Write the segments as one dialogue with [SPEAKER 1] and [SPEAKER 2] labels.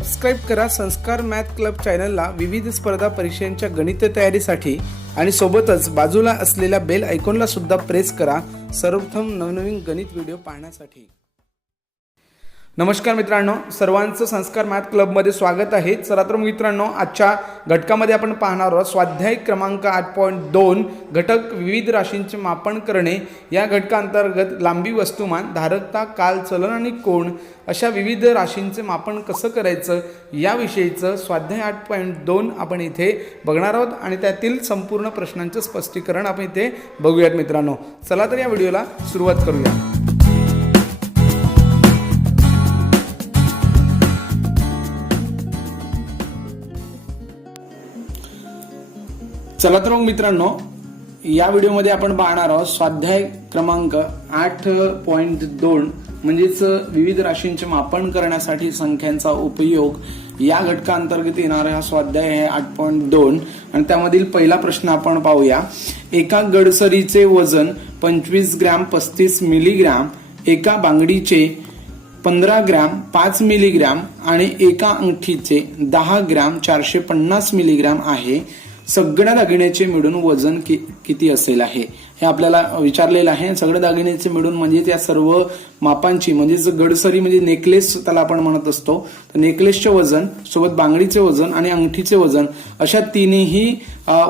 [SPEAKER 1] Subscribe करा संस्कार math club चॅनलला विविध स्पर्धा परीक्षांच्या गणित तयारीसाठी आणि सोबतच बाजूला असलेल्या बेल आयकॉनला सुद्धा प्रेस करा. सर्वप्रथम नवनवीन गणित व्हिडिओ पाहण्यासाठी. नमस्कार मित्रांनो सर्वांचं संस्कार मॅथ क्लबमध्ये स्वागत आहे. चला तर मित्रांनो आजच्या घटकामध्ये आपण पाहणार आहोत स्वाध्याय क्रमांक आठ पॉईंट दोन घटक विविध राशींचे मापन करणे. या घटकांतर्गत लांबी वस्तुमान धारकता काल चलन आणि कोण अशा विविध राशींचे मापन कसं करायचं याविषयीचं स्वाध्याय आठ पॉईंट दोन आपण इथे बघणार आहोत आणि त्यातील संपूर्ण प्रश्नांचं स्पष्टीकरण आपण इथे बघूयात मित्रांनो. चला तर या व्हिडिओला सुरुवात करूया. चला तर मग मित्रांनो या व्हिडिओमध्ये आपण पाहणार आहोत स्वाध्याय क्रमांक आठ पॉईंट दोन म्हणजेच विविध राशींचे मापन करण्यासाठी संख्यांचा उपयोग. या घटकाअंतर्गत येणारा हा स्वाध्याय आहे आठ पॉईंट दोन. आणि त्यामधील पहिला प्रश्न आपण पाहूया. एका गडसरीचे वजन पंचवीस ग्रॅम पस्तीस मिलीग्रॅम एका बांगडीचे पंधरा ग्रॅम पाच मिलीग्रॅम आणि एका अंगठीचे दहा ग्रॅम चारशे पन्नास मिलीग्रॅम आहे. सगळ्या दागिन्याचे मिळून वजन कि, किती असेल आहे? हे आपल्याला विचारलेलं आहे. सगळ्या दागिन्याचे मिळून म्हणजे त्या सर्व मापांची म्हणजेच गडसरी म्हणजे नेकलेस त्याला आपण म्हणत असतो. तर नेकलेसचे वजन सोबत बांगडीचे वजन आणि अंगठीचे वजन अशा तिन्ही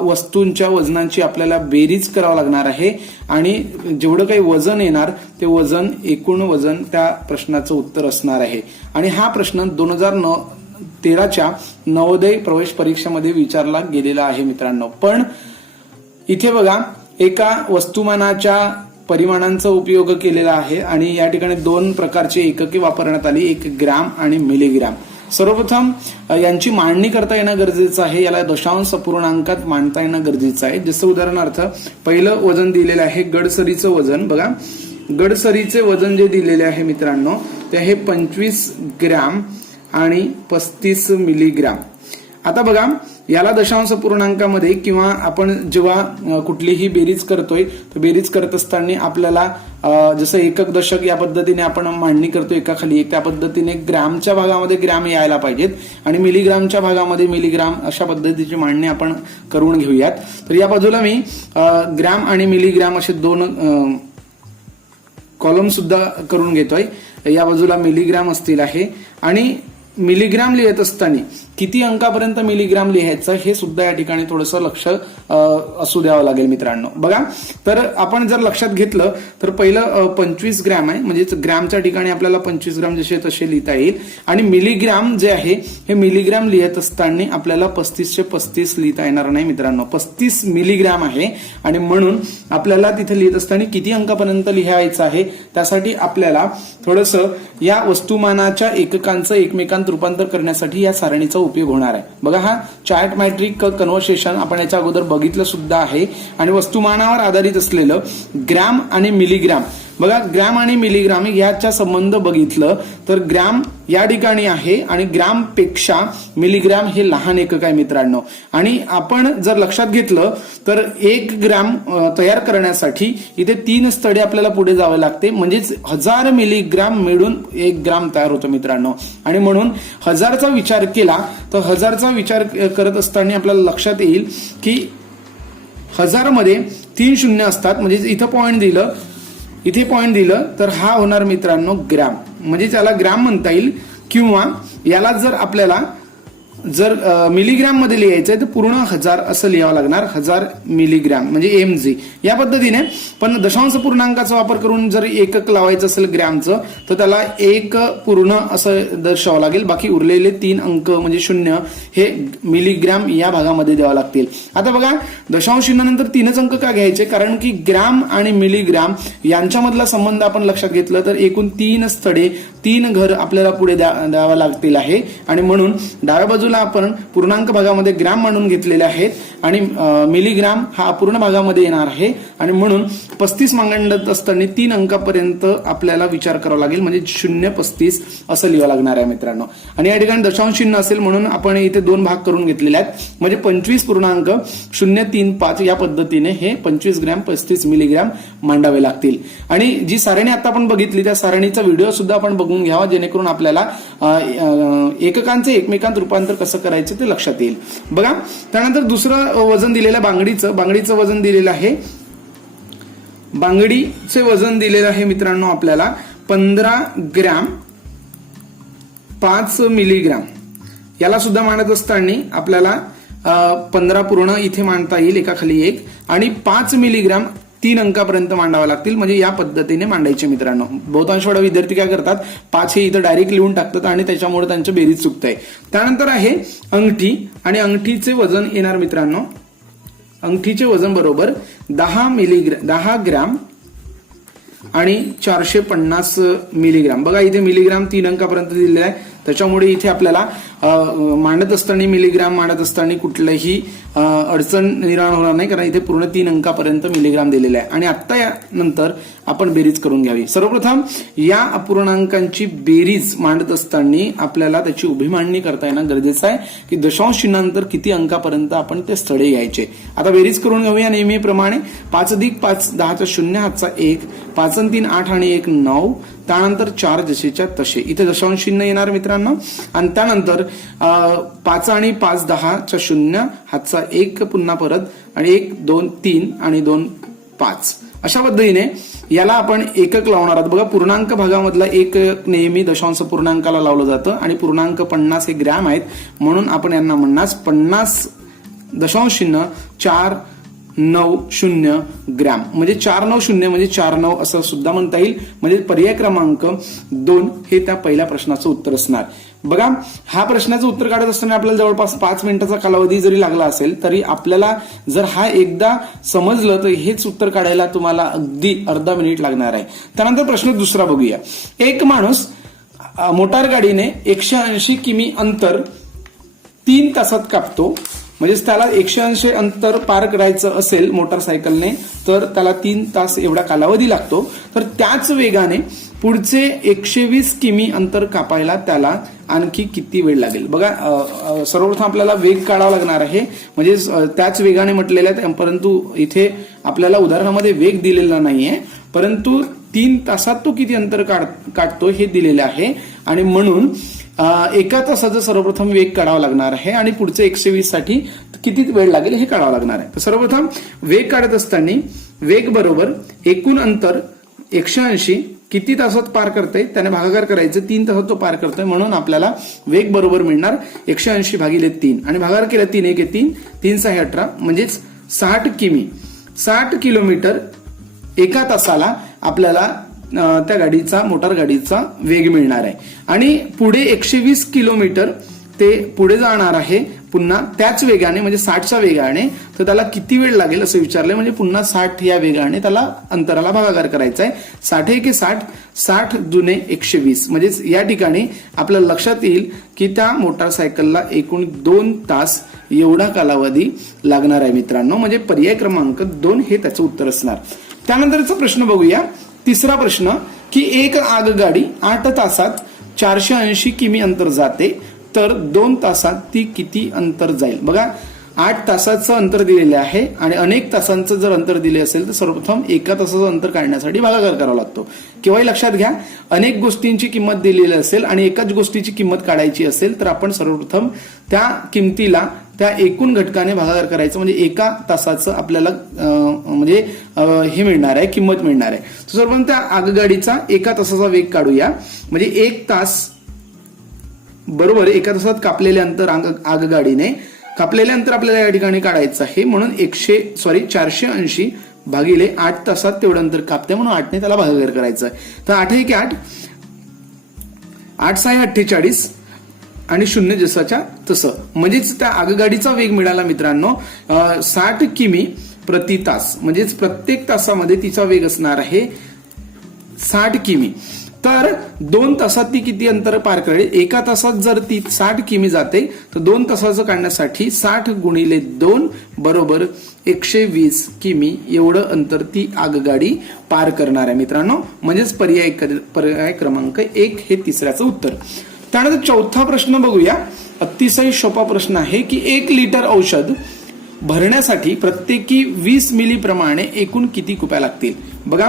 [SPEAKER 1] वस्तूंच्या वजनांची आपल्याला बेरीज करावं लागणार आहे. आणि जेवढं काही वजन येणार ते वजन एकूण वजन त्या प्रश्नाचं उत्तर असणार आहे. आणि हा प्रश्न दोन हजार नऊ तेराच्या नवोदय प्रवेश परीक्षेमध्ये विचारला गेलेला आहे मित्रांनो. पण इथे बघा एका वस्तुमानाच्या परिमाणांचा उपयोग केलेला आहे आणि या ठिकाणी दोन प्रकारची एकके वापरण्यात आली एक ग्राम आणि मिलीग्राम. सर्वप्रथम यांची मांडणी करता येणं गरजेचं आहे याला दशांश पूर्णांकात मांडता येणं गरजेचं आहे. जसं उदाहरणार्थ पहिलं वजन दिलेलं आहे गडसरीचं वजन. बघा गडसरीचे वजन जे दिलेले आहे मित्रांनो ते आहे पंचवीस ग्रॅम. आणि पस्तीस मिलीग्राम. आता बघा याला दशांश पूर्णांकामध्ये किंवा आपण जेव्हा कुठलीही बेरीज करतोय तर बेरीज करत असताना आपल्याला जसं एकक दशक या पद्धतीने आपण मांडणी करतो एकाखाली एक त्या पद्धतीने ग्रॅमच्या भागामध्ये ग्रॅम यायला पाहिजेत आणि मिलीग्रामच्या भागामध्ये मिलीग्राम अशा पद्धतीची मांडणी आपण करून घेऊयात. तर या बाजूला मी ग्रॅम आणि मिलीग्राम असे दोन कॉलम सुद्धा करून घेतोय. या बाजूला मिलीग्राम असतील आहे. आणि मिलीग्राम लिहित असताना किती अंकापर्यंत मिलीग्राम लिहायचं हे सुद्धा या ठिकाणी थोडंसं लक्ष असू द्यावं लागेल मित्रांनो. बघा तर आपण जर लक्षात घेतलं तर पहिलं पंचवीस ग्रॅम आहे. म्हणजेच ग्रॅमच्या ठिकाणी आपल्याला पंचवीस ग्रॅम जसे तसे लिहिता येईल. आणि मिलीग्राम जे आहे हे मिलीग्राम लिहित असताना आपल्याला पस्तीसशे पस्तीस लिहिता येणार नाही मित्रांनो. पस्तीस मिलीग्राम आहे. आणि म्हणून आपल्याला तिथे लिहित असताना किती अंकापर्यंत लिहायचं आहे त्यासाठी आपल्याला थोडंसं या वस्तुमानाच्या एककांचं एकमेकांत रूपांतर करण्यासाठी या सारणीचा उपयोग होणार आहे. बघा हा चार्ट मॅट्रिक कन्व्हर्सेशन आपण याच्या अगोदर बघितलं सुद्धा आहे. आणि वस्तुमानावर आधारित असलेलं ग्रॅम आणि मिलीग्रॅम बघा ग्रॅम आणि मिलीग्राम याच्या संबंध बघितलं तर ग्रॅम या ठिकाणी आहे आणि ग्रॅमपेक्षा मिलीग्रॅम हे लहान एकक आहे मित्रांनो. आणि आपण जर लक्षात घेतलं तर एक ग्रॅम तयार करण्यासाठी इथे तीन स्थळे आपल्याला पुढे जावे लागते. म्हणजेच हजार मिलीग्राम मिळून एक ग्राम तयार होतो मित्रांनो. आणि म्हणून हजारचा विचार केला तर हजारचा विचार करत असताना आपल्याला लक्षात येईल की हजारमध्ये तीन शून्य असतात. म्हणजे इथं पॉईंट दिलं इथे पॉईंट दिलं तर हा होणार मित्रांनो ग्रॅम. म्हणजे त्याला ग्रॅम म्हणता येईल किंवा याला जर आपल्याला जर मिलीग्रॅममध्ये लिहायचं आहे तर पूर्ण हजार असं लिहावं लागणार. हजार मिलीग्रॅम म्हणजे एम जी या पद्धतीने पण दशांश पूर्णांकाचा वापर करून जर एकक लावायचं असेल ग्रॅमचं तर त्याला एक पूर्ण असं दर्शवावं लागेल. बाकी उरलेले तीन अंक म्हणजे शून्य हे मिलीग्रॅम या भागामध्ये द्यावं लागतील. आता बघा दशांश शून्यानंतर तीनच अंक का घ्यायचे? कारण की ग्रॅम आणि मिलीग्रॅम यांच्यामधला संबंध आपण लक्षात घेतलं तर एकूण तीन स्थळे तीन घर आपल्याला पुढे द्या- द्यावं लागतील आहे. आणि म्हणून डाव्या बाजूला बाजूला आपण पूर्णांक भागामध्ये ग्राम मांडून घेतलेले आहेत आणि मिलीग्राम हा अपूर्ण भागामध्ये येणार आहे. आणि म्हणून पस्तीस मांडत असताना तीन अंकापर्यंत आपल्याला विचार करावा लागेल. म्हणजे शून्य पस्तीस असं लिहावं लागणार आहे मित्रांनो. आणि या ठिकाणी दशांश चिन्ह असेल म्हणून आपण इथे दोन भाग करून घेतलेले आहेत. म्हणजे पंचवीस पूर्णांक शून्य तीन पाच या पद्धतीने हे पंचवीस ग्रॅम पस्तीस मिलीग्रॅम मांडावे लागतील. आणि जी सारणी आता आपण बघितली त्या सारणीचा व्हिडिओ सुद्धा आपण बघून घ्यावा जेणेकरून आपल्याला एककांचे एकमेकांत रूपांतर कसं करायचं ते लक्षात येईल. बघा त्यानंतर दुसरं वजन दिलेलं आहे बांगडीचं बांगडीचं वजन दिलेलं आहे. बांगडीचे वजन दिलेलं आहे मित्रांनो आपल्याला पंधरा ग्रॅम पाच मिलीग्राम. याला सुद्धा मांडत असताना आपल्याला पंधरा पूर्ण इथे मांडता येईल एका खाली एक. आणि पाच मिलीग्राम तीन अंकापर्यंत मांडावं लागतील. म्हणजे या पद्धतीने मांडायचे मित्रांनो. बहुतांश वेळा विद्यार्थी काय करतात? पाच हे इथं डायरेक्ट लिहून टाकतात आणि त्याच्यामुळे त्यांचं बेरीज चुकत आहे त्यानंतर आहे अंगठी. आणि अंगठीचे वजन येणार मित्रांनो. अंगठीचे वजन बरोबर दहा मिलीग्रॅम दहा ग्रॅम आणि चारशे पन्नास मिलीग्राम. बघा इथे मिलीग्राम तीन अंकापर्यंत दिलेला आहे. त्याच्यामुळे इथे आपल्याला मांडत असताना मिलीग्राम मांडत असताना कुठलंही अडचण निर्माण होणार नाही कारण इथे पूर्ण तीन अंकापर्यंत मिलीग्राम दिलेला आहे. आणि आत्ता या नंतर आपण बेरीज करून घ्यावी. सर्वप्रथम या अपूर्णांकांची बेरीज मांडत असताना आपल्याला त्याची उभी मांडणी करता येणं गरजेचं आहे की दशांश चिन्हानंतर किती अंकापर्यंत आपण ते स्थळे घ्यायचे. आता बेरीज करून घेऊया नेहमीप्रमाणे. पाच अधिक पाच दहाचा शून्य हातचा एक. पाच आणि तीन आठ आणि एक नऊ. त्यानंतर चार जसेच्या तसे. इथे दशांश चिन्ह येणार मित्रांनो. आणि त्यानंतर पाच आणि पाच दहाचा शून्य हातचा एक पुन्हा परत आणि एक दोन तीन आणि दोन पाच. अशा पद्धतीने याला आपण एकक लावणार आहोत. बघा पूर्णांक भागामधला एक नेहमी दशांश पूर्णांकाला लावलं जातं आणि पूर्णांक पन्नास हे ग्रॅम आहेत. म्हणून आपण यांना म्हणणार पन्नास दशांश चिन्ह चार नऊ शून्य ग्रॅम. म्हणजे चार नऊ शून्य म्हणजे चार नऊ असं सुद्धा म्हणता येईल. म्हणजे पर्याय क्रमांक दोन हे त्या पहिल्या प्रश्नाचं उत्तर असणार. बघा हा प्रश्नाचं उत्तर काढत असताना आपल्याला जवळपास पाच मिनिटाचा कालावधी जरी लागला असेल तरी आपल्याला जर हा एकदा समजलं तर हेच उत्तर काढायला तुम्हाला अगदी अर्धा मिनिट लागणार आहे. त्यानंतर प्रश्न दुसरा बघूया. एक माणूस मोटार गाडीने एकशे ऐंशी किमी अंतर तीन तासात कापतो. म्हणजेच त्याला एकशे ऐंशी अंतर पार करायचं असेल मोटारसायकलने तर त्याला तीन तास एवढा कालावधी लागतो. तर त्याच वेगाने पुढचे एकशे वीस किमी अंतर कापायला त्याला आणखी किती वेळ लागेल? बघा सर्वप्रथम आपल्याला वेग काढावा लागणार आहे. म्हणजे त्याच वेगाने म्हटलेल्या आहेत परंतु इथे आपल्याला उदाहरणामध्ये वेग दिलेला नाहीये. परंतु तीन तासात तो किती अंतर काढ काढतो हे दिलेले आहे. आणि म्हणून एका तासाचा सर्वप्रथम वेग काढावा लागणार आहे आणि पुढचे एकशे वीससाठी किती वेळ लागेल हे काढावं लागणार आहे. तर सर्वप्रथम वेग काढत असताना वेग बरोबर एकूण अंतर एकशे ऐंशी किती तासात पार करते त्याने भागाकार करायचं तीन तासात तो पार करतोय म्हणून आपल्याला वेग बरोबर मिळणार एकशे ऐंशी भागिले तीन. आणि भागाकार केला तीन एक तीन तीन सहा अठरा म्हणजेच साठ किमी. साठ किलोमीटर एका तासाला आपल्याला त्या गाडीचा मोटार गाडीचा वेग मिळणार आहे. आणि पुढे एकशे वीस किलोमीटर ते पुढे जाणार आहे पुन्हा त्याच वेगाने म्हणजे साठच्या वेगाने तर त्याला किती वेळ लागेल असं विचारलंय. म्हणजे पुन्हा साठ या वेगाने त्याला अंतराला भागाकार करायचा आहे साठ एक साठ? साठ जुने एकशे वीस. म्हणजेच या ठिकाणी आपल्या लक्षात येईल की त्या मोटारसायकलला एकूण दोन तास एवढा कालावधी लागणार आहे मित्रांनो. म्हणजे पर्याय क्रमांक दोन हे त्याचं उत्तर असणार. त्यानंतरचा प्रश्न बघूया. तिसरा प्रश्न की एक आगगाडी आठ तासात चारशे ऐंशी किमी अंतर जाते. तर दोन तासात ती किती अंतर जाईल? बघा आठ तासाचं अंतर दिलेलं आहे आणि अनेक तासांचं जर अंतर दिले असेल तर सर्वप्रथम एका तासाचं अंतर काढण्यासाठी भागाकार करावा लागतो. केव्हाही लक्षात घ्या अनेक गोष्टींची किंमत दिलेली असेल आणि एकाच गोष्टीची किंमत काढायची असेल तर आपण सर्वप्रथम त्या किमतीला त्या एकूण घटकाने भागाकार करायचं म्हणजे एका तासाचं आपल्याला म्हणजे हे मिळणार आहे किंमत मिळणार आहे. तर सर्वप्रथम त्या आगगाडीचा एका तासाचा वेग काढूया. म्हणजे एक तास बरोबर एका तासात कापलेले अंतर आग आगगाडीने कापलेले अंतर आपल्याला या ठिकाणी काढायचं आहे. म्हणून एकशे सॉरी चारशे ऐंशी भागिले आठ तासात तेवढं अंतर कापते म्हणून आठने त्याला भागाकार करायचं आहे. तर आठ एक आठ आठ सहा अठ्ठेचाळीस आणि शून्य जसाच्या तसं. म्हणजेच त्या आगगाडीचा वेग मिळाला मित्रांनो साठ किमी प्रति तास. म्हणजेच प्रत्येक तासामध्ये तिचा वेग असणार आहे साठ किमी. तर दोन तासात ती किती अंतर पार करेल? एका तासात जर ती साठ किमी जाते तर दोन तासाचं काढण्यासाठी साठ गुणिले दोन बरोबर एकशे वीस किमी एवढं अंतर ती आगगाडी पार करणार आहे मित्रांनो. म्हणजेच पर्याय पर्याय क्रमांक एक हे तिसऱ्याचं उत्तर. त्यानंतर चौथा प्रश्न बघूया. अतिशय सोपा प्रश्न आहे की एक लिटर औषध भरण्यासाठी प्रत्येकी वीस मिली प्रमाणे एकूण किती कुप्या लागतील? बघा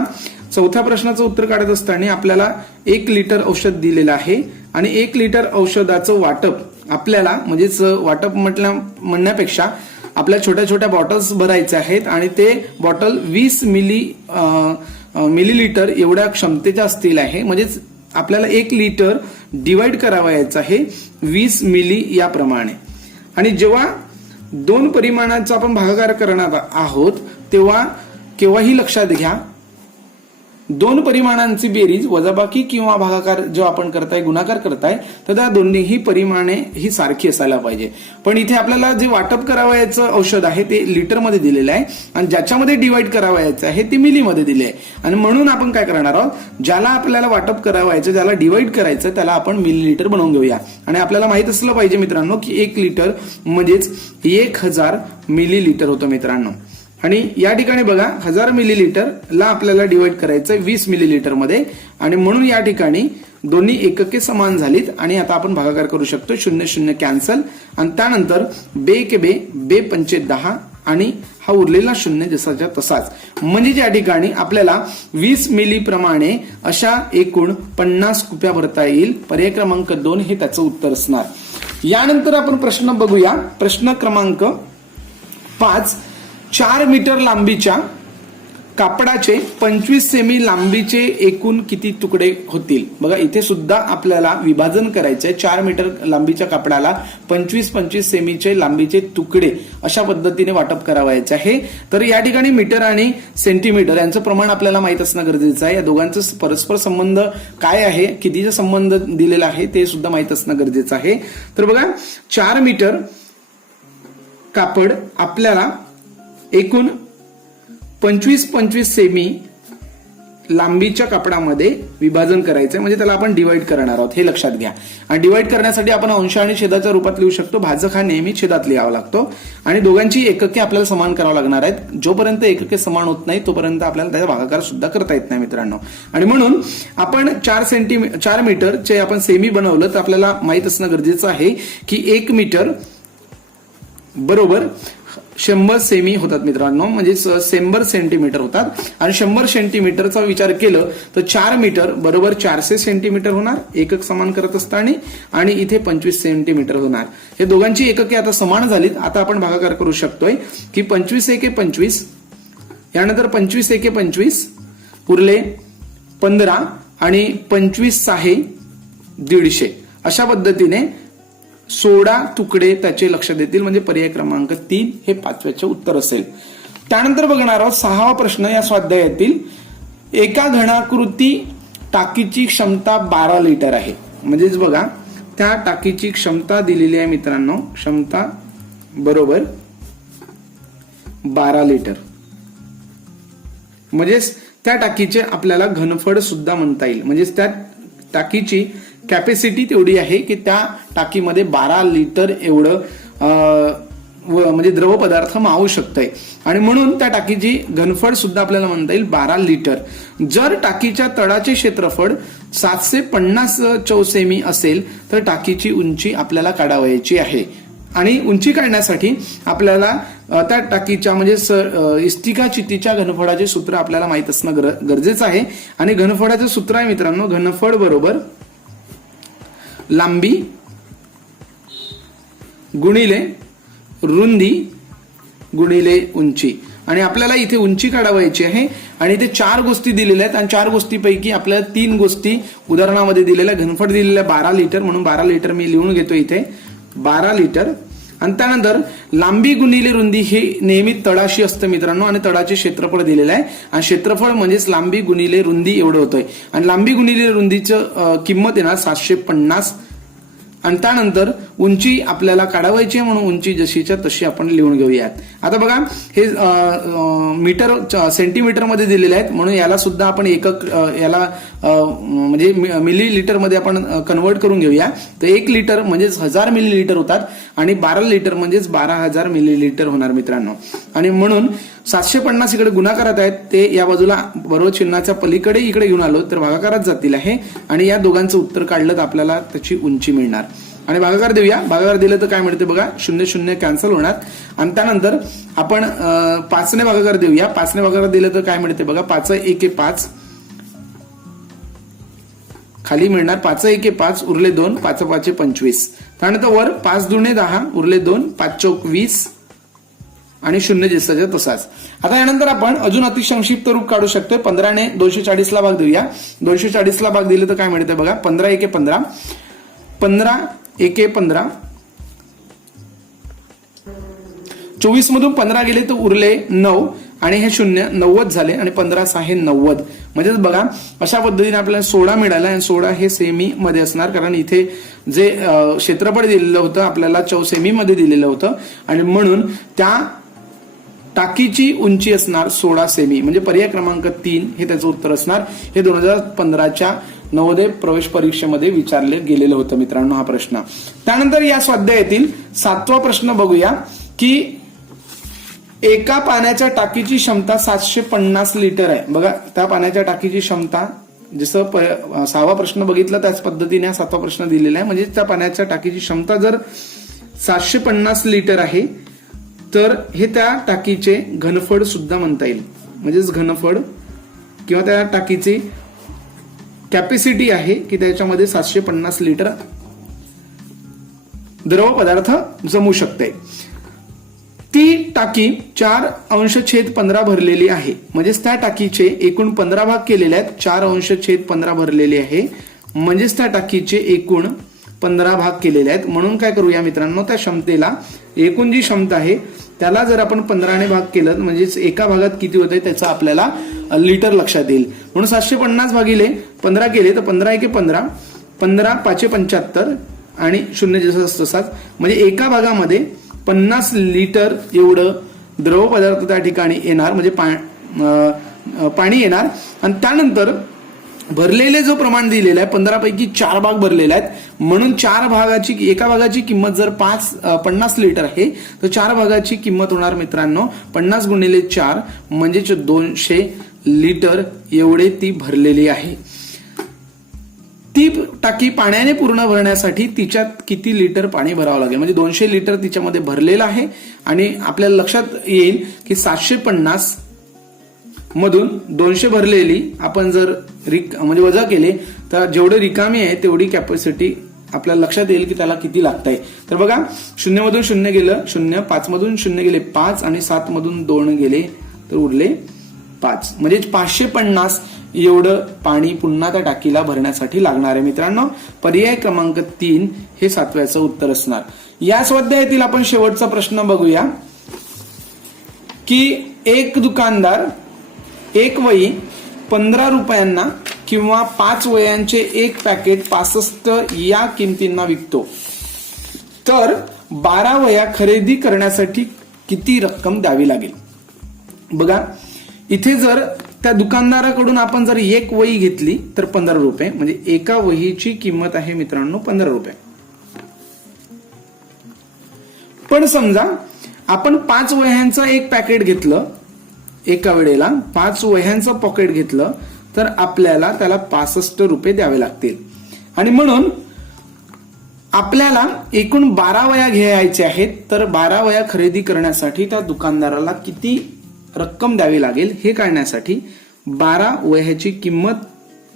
[SPEAKER 1] चौथ्या प्रश्नाचं उत्तर काढत असताना आपल्याला एक लिटर औषध दिलेलं आहे आणि एक लिटर औषधाचं वाटप आपल्याला म्हणजेच वाटप म्हटल्या म्हणण्यापेक्षा आपल्या छोट्या छोट्या बॉटल्स भरायच्या आहेत आणि ते बॉटल वीस मिली मिलीलिटर एवढ्या क्षमतेच्या असतील आहे. म्हणजेच आपल्याला एक लिटर डिवाइड करावायचं आहे वीस मिली याप्रमाणे. आणि जेव्हा दोन परिमाणाचा आपण भागाकार करणार आहोत तेव्हा केव्हाही लक्षात घ्या दोन परिमाणांची बेरीज वजाबाकी किंवा भागाकार जेव्हा आपण करताय गुणाकार करताय तर त्या दोन्हीही परिमाणे ही सारखी असायला पाहिजे. पण इथे आपल्याला जे वाटप करावयाचं औषध आहे ते लिटरमध्ये दिलेलं आहे. आणि ज्याच्यामध्ये डिवाइड करावयाचं आहे ते मिलीमध्ये दिले आहे. आणि म्हणून आपण काय करणार आहोत? ज्याला आपल्याला वाटप करावायचं ज्याला डिवाइड करायचं त्याला आपण मिली लिटर बनवून घेऊया. आणि आपल्याला माहीत असलं पाहिजे मित्रांनो की एक लिटर म्हणजेच एक हजार मिली लिटर होतं मित्रांनो. आणि या ठिकाणी बघा हजार मिलीलिटरला आपल्याला डिवाइड करायचं वीस मिलीलिटरमध्ये. आणि म्हणून या ठिकाणी दोन्ही एकके समान झालीत. आणि आता आपण भागाकार करू शकतो शून्य शून्य कॅन्सल आणि त्यानंतर बे के बे बे पंचे दहा आणि हा उरलेला शून्य जसाच्या तसाच. म्हणजे या ठिकाणी आपल्याला वीस मिली प्रमाणे अशा एकूण पन्नास कुप्या भरता येईल. पर्याय क्रमांक दोन हे त्याचं उत्तर असणार. यानंतर आपण प्रश्न बघूया. प्रश्न क्रमांक पाच. चार मीटर लांबीच्या कापडाचे पंचवीस सेमी लांबीचे एकूण किती तुकडे होतील? बघा इथे सुद्धा आपल्याला विभाजन करायचे चार मीटर लांबीच्या कापडाला पंचवीस पंचवीस सेमीचे लांबीचे तुकडे अशा पद्धतीने वाटप करावायचे आहे. तर या ठिकाणी मीटर आणि सेंटीमीटर यांचं प्रमाण आपल्याला माहीत असणं गरजेचं आहे. या दोघांचं परस्पर संबंध काय आहे कितीचा संबंध दिलेला आहे ते सुद्धा माहीत असणं गरजेचं आहे. तर बघा चार मीटर कापड आपल्याला एकूण पंचवीस पंचवीस सेमी लांबीच्या कापडामध्ये विभाजन करायचं म्हणजे त्याला आपण डिवाइड करणार आहोत. हे लक्षात घ्या. आणि डिवाइड करण्यासाठी आपण अंश आणि छेदाच्या रूपात लिहू शकतो. भाजक हा नेहमी छेदात लिहावा लागतो. आणि दोघांची एकके आपल्याला समान करावं लागणार आहेत. जोपर्यंत एकके समान होत नाही तोपर्यंत आपल्याला त्याचा भागाकार सुद्धा करता येत नाही मित्रांनो. आणि म्हणून आपण चार सेंटीमी चार मीटरचे आपण सेमी बनवलं तर आपल्याला माहीत असणं गरजेचं आहे की एक मीटर बरोबर शंभर सेमी होतात मित्रांनो. म्हणजे शंभर सेंटीमीटर होतात. आणि शंभर सेंटीमीटरचा विचार केलं तर चार मीटर बरोबर चारशे सेंटीमीटर होणार. एकक समान करत असताना आणि इथे पंचवीस सेंटीमीटर होणार. हे दोघांची एकके आता समान झालीत. आता आपण भागाकार करू शकतोय की पंचवीस एके पंचवीस यानंतर पंचवीस एके पंचवीस उरले पंधरा आणि पंचवीस सहा दीडशे. अशा पद्धतीने सोळा तुकडे त्याचे लक्ष देतील म्हणजे पर्याय क्रमांक तीन हे पाचव्याचे उत्तर असेल. त्यानंतर बघणार आहोत सहावा प्रश्न या स्वाध्यायातील एका घनाकृती टाकीची क्षमता बारा लिटर आहे. म्हणजेच बघा त्या टाकीची क्षमता दिलेली आहे मित्रांनो क्षमता बरोबर बारा लिटर. म्हणजेच त्या टाकीचे आपल्याला घनफळ सुद्धा म्हणता येईल. म्हणजेच त्या टाकीची कॅपॅसिटी तेवढी आहे की त्या टाकीमध्ये बारा लिटर एवढं म्हणजे द्रव पदार्थ मावू शकतंय. आणि म्हणून त्या टाकीची घनफळ सुद्धा आपल्याला म्हणता येईल बारा लिटर. जर टाकीच्या तळाचे क्षेत्रफळ सातशे पन्नास चौसेमी असेल तर टाकीची उंची आपल्याला काढावयाची आहे. आणि उंची काढण्यासाठी आपल्याला त्या टाकीच्या म्हणजे इस्टिका चितीच्या घनफळाचे सूत्र आपल्याला माहीत असणं गरजेचं आहे. आणि घनफळाचं सूत्र आहे मित्रांनो घनफळ बरोबर लांबी गुणिले रुंदी गुणिले उंची. आणि आपल्याला इथे उंची काढावायची आहे. आणि इथे चार गोष्टी दिलेल्या आहेत. आणि चार गोष्टीपैकी आपल्याला तीन गोष्टी उदाहरणामध्ये दिलेल्या घनफट दिलेल्या बारा लिटर म्हणून बारा लिटर मी लिहून घेतो इथे. बारा लिटर आणि त्यानंतर लांबी गुणिले रुंदी हे नेहमी तळाशी असतं मित्रांनो आणि तळाचे क्षेत्रफळ दिलेलं आहे. आणि क्षेत्रफळ म्हणजेच लांबी गुणिले रुंदी एवढं होतंय. आणि लांबी गुणिले रुंदीचं किंमत येणार सातशे पन्नास. आणि त्यानंतर उंची आपल्याला काढावायची आहे म्हणून उंची जशीच्या तशी आपण लिहून घेऊयात. आता बघा हे मीटर सेंटीमीटरमध्ये दिलेले आहेत. म्हणून याला सुद्धा आपण एकक याला म्हणजे मिली लिटरमध्ये आपण कन्वर्ट करून घेऊया. तर एक लिटर म्हणजेच हजार मिली लिटर होतात आणि बारा लिटर म्हणजेच बारा हजार मिली लिटर होणार मित्रांनो. आणि म्हणून सातशे पन्नास इकडे गुणाकारात आहेत. ते या बाजूला बरोबर चिन्हाच्या पलीकडे इकडे घेऊन आलो तर भागाकारात जातील आहे. आणि या दोघांचं उत्तर काढलं तर आपल्याला त्याची उंची मिळणार. आणि भागाकार देऊया. भागाकार दिलं तर काय मिळते बघा? शून्य शून्य कॅन्सल होणार. आणि त्यानंतर आपण पाचने भागाकार देऊया. पाचने भागाकार दिलं तर काय मिळते बघा? पाच एक पाच. खाली मिळणार पाच एके पाच उरले दोन पाच पाचे पंचवीस. त्यानंतर वर पाच दुणे दहा उरले दोन पाच चौक वीस. आणि शून्य दिसायचं तसाच. आता यानंतर आपण अजून अतिसंक्षिप्त रूप काढू शकतोय. पंधराने दोनशे चाळीसला भाग देऊया. दोनशे चाळीसला भाग दिले तर काय मिळते बघा? पंधरा एके पंधरा. पंधरा एके पंधरा. चोवीस मधून पंधरा गेले तर उरले नऊ आणि हे शून्य नव्वद झाले आणि पंधरा सहा हे नव्वद. म्हणजेच बघा अशा पद्धतीने आपल्याला सोळा मिळाला आणि सोळा हे सेमी मध्ये असणार. कारण इथे जे क्षेत्रफळ दिलेलं होतं आपल्याला चौ सेमी मध्ये दिलेलं होतं. आणि म्हणून त्या टाकीची उंची असणार सोळा सेमी. म्हणजे पर्याय क्रमांक तीन हे त्याचं उत्तर असणार. हे दोन हजार पंधराच्या नवोदय प्रवेश परीक्षेमध्ये विचारले गेलेलं होतं मित्रांनो हा प्रश्न. त्यानंतर या स्वाध्यायातील सातवा प्रश्न बघूया की एका पाण्याच्या टाकीची क्षमता सातशे पन्नास लिटर आहे. बघा त्या पाण्याच्या टाकीची क्षमता जसं प- सहावा प्रश्न बघितला त्याच पद्धतीने हा सातवा प्रश्न दिलेला आहे. म्हणजे त्या पाण्याच्या टाकीची क्षमता जर सातशे पन्नास लिटर आहे तर हे त्या टाकीचे घनफळ सुद्धा म्हणता येईल. म्हणजेच घनफळ किंवा त्या टाकीची कॅपॅसिटी आहे की त्याच्यामध्ये सातशे पन्नास लिटर द्रव पदार्थ जमू शकते. ती टाकी चार अंश छेद पंधरा भरलेली आहे. म्हणजेच त्या टाकीचे एकूण पंधरा भाग केलेले आहेत. चार अंश छेद पंधरा भरलेले आहे. म्हणजेच त्या टाकीचे एकूण पंधरा भाग केलेले आहेत. म्हणून काय करूया मित्रांनो त्या क्षमतेला एकूण जी क्षमता आहे त्याला जर आपण पंधराने भाग केलं म्हणजेच एका भागात किती होते त्याचा आपल्याला लिटर लक्षात येईल. म्हणून सातशे पन्नास भागिले पंधरा केले तर पंधरा एके पंधरा पंधरा पाचशे पंच्याहत्तर आणि शून्य जसं तसाच म्हणजे एका भागामध्ये पन्नास लिटर एवढं द्रव पदार्थ त्या ठिकाणी येणार म्हणजे पा पाणी येणार. आणि त्यानंतर भरलेले जो प्रमाण दिलेलं आहे पंधरापैकी चार भाग भरलेले आहेत. म्हणून चार भागाची एका भागाची किंमत जर पाच पन्नास लिटर आहे तर चार भागाची किंमत होणार मित्रांनो पन्नास गुणिले चार म्हणजेच दोनशे लिटर एवढे ती भरलेली आहे. ती टाकी पाण्याने पूर्ण भरण्यासाठी तिच्यात किती लिटर पाणी भरावं लागेल? म्हणजे दोनशे लिटर तिच्यामध्ये भरलेलं आहे. आणि आपल्याला लक्षात येईल की सातशे पन्नास मधून दोनशे भरलेली आपण जर रिक म्हणजे वजा केले तर जेवढे रिकामी आहे तेवढी कॅपॅसिटी आपल्याला लक्षात येईल की त्याला किती लागत आहे तर बघा शून्य मधून शून्य गेलं शून्य पाच मधून शून्य गेले पाच आणि सात मधून दोन गेले तर उरले पाच. म्हणजे पाचशे पन्नास एवढं पाणी पुन्हा त्या टाकीला भरण्यासाठी लागणार आहे मित्रांनो. पर्याय क्रमांक तीन हे सातव्याचं उत्तर असणार. या स्वाध्यायातील आपण शेवटचा प्रश्न बघूया की एक दुकानदार एक वही पंधरा रुपयांना किंवा पाच वयांचे एक पॅकेट पासष्ट या किमतींना विकतो. तर बारा वया खरेदी करण्यासाठी किती रक्कम द्यावी लागेल? बघा इथे जर त्या दुकानदाराकडून आपण जर एक वही घेतली तर पंधरा रुपये म्हणजे एका वहीची किंमत आहे मित्रांनो पंधरा रुपये. पण समजा आपण पाच वह्यांचं एक पॅकेट घेतलं एका वेळेला पाच वह्यांचं पॉकेट घेतलं तर आपल्याला त्याला पासष्ट रुपये द्यावे लागतील. आणि म्हणून आपल्याला एकूण बारा वया घ्यायच्या आहेत तर बारा वया खरेदी करण्यासाठी त्या दुकानदाराला किती रक्कम द्यावी लागेल हे काढण्यासाठी बारा वह्याची किंमत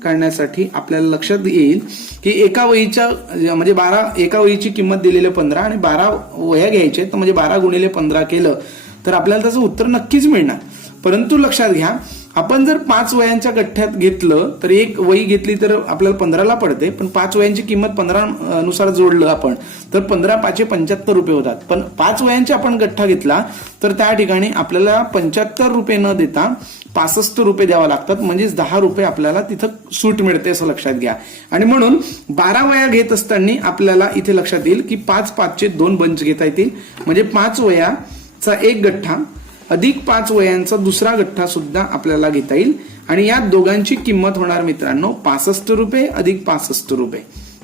[SPEAKER 1] काढण्यासाठी आपल्याला लक्षात येईल की एका वहीच्या म्हणजे बारा एका वहीची किंमत दिलेले पंधरा आणि बारा वह्या घ्यायचे तर म्हणजे बारा गुणिले पंधरा केलं तर आपल्याला त्याचं उत्तर नक्कीच मिळणार. परंतु लक्षात घ्या आपण जर पाच वयांच्या गठ्ठ्यात घेतलं तर एक वही घेतली तर आपल्याला पंधराला पडते पण पाच वयांची किंमत पंधरा नुसार जोडलं आपण तर पंधरा पाचशे पंच्याहत्तर रुपये होतात. पण पाच वयांचा आपण गठ्ठा घेतला तर त्या ठिकाणी आपल्याला पंच्याहत्तर रुपये न देता पासष्ट रुपये द्यावा लागतात म्हणजेच दहा रुपये आपल्याला तिथं सूट मिळते असं लक्षात घ्या. आणि म्हणून बारा वया घेत असताना आपल्याला इथे लक्षात येईल की पाच पाचचे दोन बंच घेता येतील. म्हणजे पाच वयाचा एक गठ्ठा अधिक पाच वयांचा दुसरा गठ्ठा सुद्धा आपल्याला घेता येईल. आणि या दोघांची किंमत होणार मित्रांनो पासष्ट रुपये अधिक पासष्ट रुपये.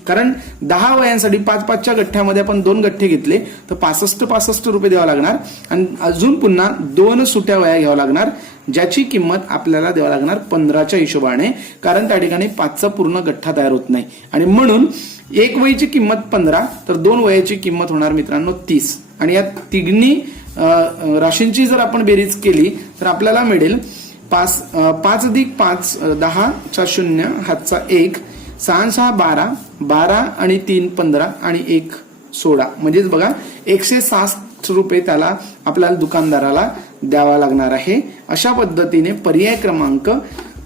[SPEAKER 1] कारण दहा वयांसाठी पाच पाचच्या गठ्ठ्यामध्ये आपण दोन गठ्ठे घेतले तर पासष्ट पासष्ट रुपये द्यावा लागणार. आणि अजून पुन्हा दोन सुट्या वया घ्याव्या लागणार ज्याची किंमत आपल्याला द्यावा लागणार पंधराच्या हिशोबाने कारण त्या ठिकाणी पाचचा पूर्ण गठ्ठा तयार होत नाही. आणि म्हणून एक वयची किंमत पंधरा तर दोन वयाची किंमत होणार मित्रांनो तीस. आणि या तिघनी राशींची जर आपण बेरीज केली तर आपल्याला मिळेल पाच पाच अधिक पाच दहाचा शून्य हातचा एक सहा सहा बारा बारा आणि तीन पंधरा आणि एक सोळा. म्हणजेच बघा एकशे साठ रुपये त्याला आपल्याला दुकानदाराला द्यावा लागणार आहे. अशा पद्धतीने पर्याय क्रमांक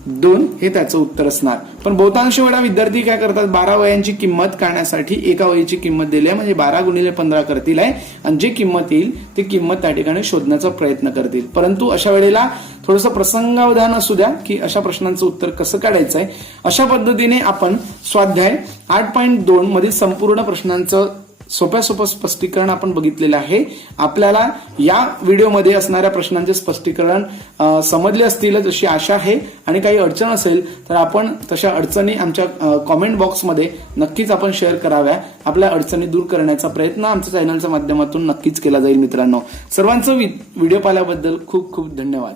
[SPEAKER 1] दोन हे त्याचं उत्तर असणार. पण बहुतांश वेळा विद्यार्थी काय करतात बारा वयांची किंमत काढण्यासाठी एका वयाची किंमत दिली आहे म्हणजे बारा गुणिले पंधरा करतील आहे. आणि जी किंमत येईल ती किंमत त्या ठिकाणी शोधण्याचा प्रयत्न करतील. परंतु अशा वेळेला थोडंसं प्रसंगावधान असू द्या की अशा प्रश्नांचं उत्तर कसं काढायचं आहे? अशा पद्धतीने आपण स्वाध्याय आठ पॉईंट दोन मधील संपूर्ण प्रश्नांचं सोप्या सोपं स्पष्टीकरण आपण बघितलेलं आहे. आपल्याला या व्हिडिओमध्ये असणाऱ्या प्रश्नांचे स्पष्टीकरण समजले असतील अशी आशा आहे. आणि काही अडचण असेल तर आपण तशा अडचणी आमच्या कॉमेंट बॉक्समध्ये नक्कीच आपण शेअर कराव्या. आपल्या अडचणी दूर करण्याचा प्रयत्न आमच्या चॅनलच्या माध्यमातून नक्कीच केला जाईल मित्रांनो. सर्वांचं वि- व्हिडिओ पाहिल्याबद्दल खूप खूप धन्यवाद.